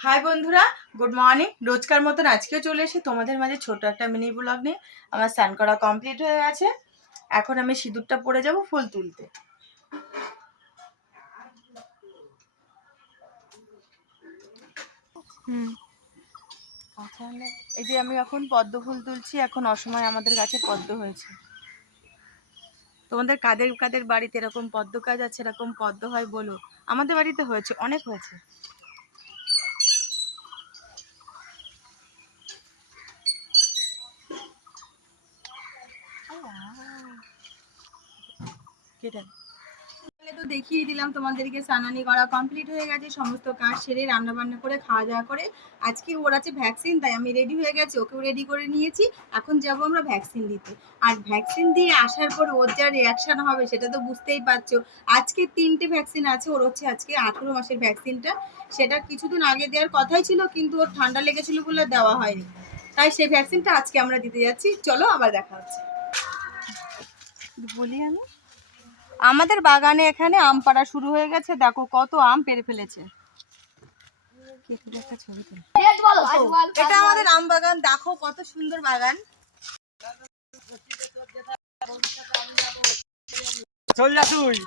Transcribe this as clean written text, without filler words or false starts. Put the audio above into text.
High বন্ধুরা, good morning. রোজকার মতন আজকেও চলে এসে তোমাদের মাঝে ছোট একটা মিনি ব্লগ নিয়ে। আমার স্নান করা কমপ্লিট হয়ে গেছে। এখন আমি সিঁদুরটা পরে যাব ফুল তুলতে। এই যে আমি এখন পদ্ম ফুল তুলছি। এখন অসময়ে আমাদের গাছে পদ্ম হয়েছে। তোমাদের কাদের কাদের বাড়িতে এরকম পদ্ম গাছ আছে, এরকম পদ্ম হয় বলো। আমাদের বাড়িতে হয়েছে, অনেক হয়েছে। তো দেখিয়ে দিলাম তোমাদেরকে, স্নানানি করা কমপ্লিট হয়ে গেছে, সমস্ত কাজ সেরে রান্না বান্না করে খাওয়া দাওয়া করে। আজকে ওর আছে ভ্যাকসিন, তাই আমি রেডি হয়ে গেছি, ওকেও রেডি করে নিয়েছি। এখন যাব আমরা ভ্যাকসিন দিতে। আর ভ্যাকসিন দিয়ে আসার পর ওর যা রিয়াকশন হবে সেটা তো বুঝতেই পারছো। আজকে 3টে ভ্যাকসিন আছে, ওর হচ্ছে আজকে 18 মাসের ভ্যাকসিনটা। সেটা কিছুদিন আগে দেওয়ার কথাই ছিল, কিন্তু ওর ঠান্ডা লেগেছিল বলে দেওয়া হয়নি। তাই সেই ভ্যাকসিনটা আজকে আমরা দিতে যাচ্ছি। চলো আবার দেখা হচ্ছে। বলি আমি, আমাদের বাগানে এখানে আম পাড়া শুরু হয়ে গেছে। দেখো কত আম পেড়ে ফেলেছে। এটা আমাদের আম বাগান, দেখো কত সুন্দর বাগান। চল যা তুই।